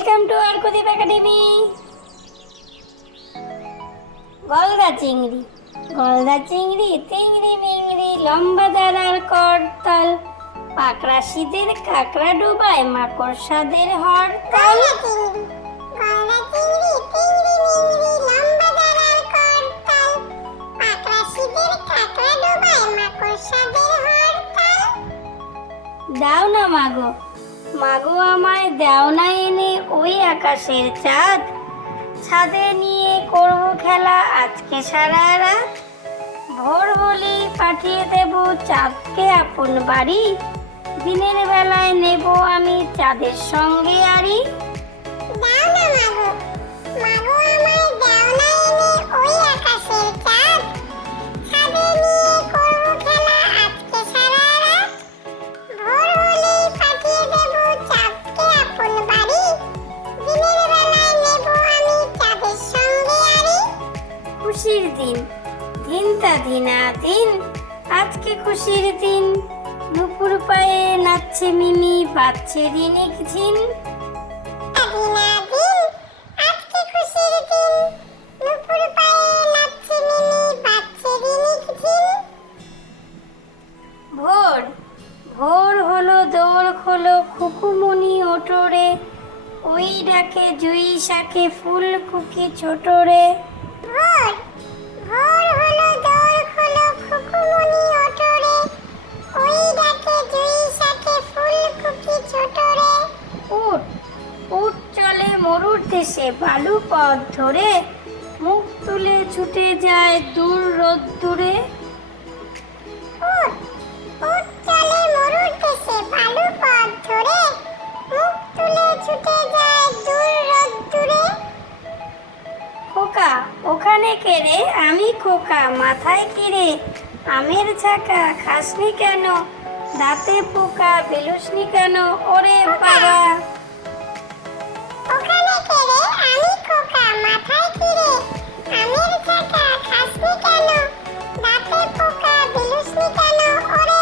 Welcome to আরকুদীপ academy. গলদা চিংড়ি, গলদা চিংড়ি, চিংড়ি মিংড়ি, লম্বা দাঁড়ার করতল, পাকড়া শীতের কাঁকড়া ডোবায় মাকড়সাদের হরতাল। দাও না মাগো, মাগো আমায় দাও না এনে ওই আকাশের চাঁদ, ছাদে নিয়ে করব খেলা আজকে সারা রাত। ভোর হলেই পাঠিয়ে দেব চাঁদকে আপন বাড়ি, দিনের বেলায় নেব আমি চাঁদের সঙ্গে আড়ি। দাও না মাগো, মাগো আমায় দাও না এনে ওই আকাশের চাঁদ, ছাদে নিয়ে করব খেলা আজকে সারা রাত। ভোর হলেই পাঠিয়ে দেব চাঁদকে আপন বাড়ি, দিনের বেলায় নেব আমি চাঁদের সঙ্গে আড়ি। খুশির দিন, দিনটা দিনা দিন, আজকে খুশির দিন, নুপুর পায়ে নাচছে মিমি, বাজছে রিনিক ঝিন। দিনা দিন, আজকে খুশির দিন, নুপুর পায়ে নাচছে মিমি, বাজছে রিনিক ঝিন। ভোর, ভোর হলো দৌড় খোলো খুকুমনি ওঠরে, ওই ডাকে জুই শাকে ফুলকুকি ছোটরে। ভোর, ভোর হলো দৌড় খোলো খুকুমনি ওঠরে, ওই ডাকে জুই শাকে ফুলকুকি ছোটরে। উঠ, উঠ চলে মরুর দেশে বালু পথ ধরে, মুখ তুলে ছুটে যায় দূর রোদ্দুরে। উঠ, উঠ চলে মরুর দেশে বালু পথ ধরে, মুখ তুলে ছুটে যায় দূর রোদ্দুরে। খোকা ওখানে কেড়ে আমি খোকা, মাথায় কিরে আমের ছাকা, খাসনি কেন দাঁতে পোকা, বেলুসনি কেন ওরে বাবা। ওখানে কেড়ে আমি খোকা, মাথায় কিরে আমের ছাকা, খাসনি কেন দাঁতে পোকা, বেলুসনি কেন ওরে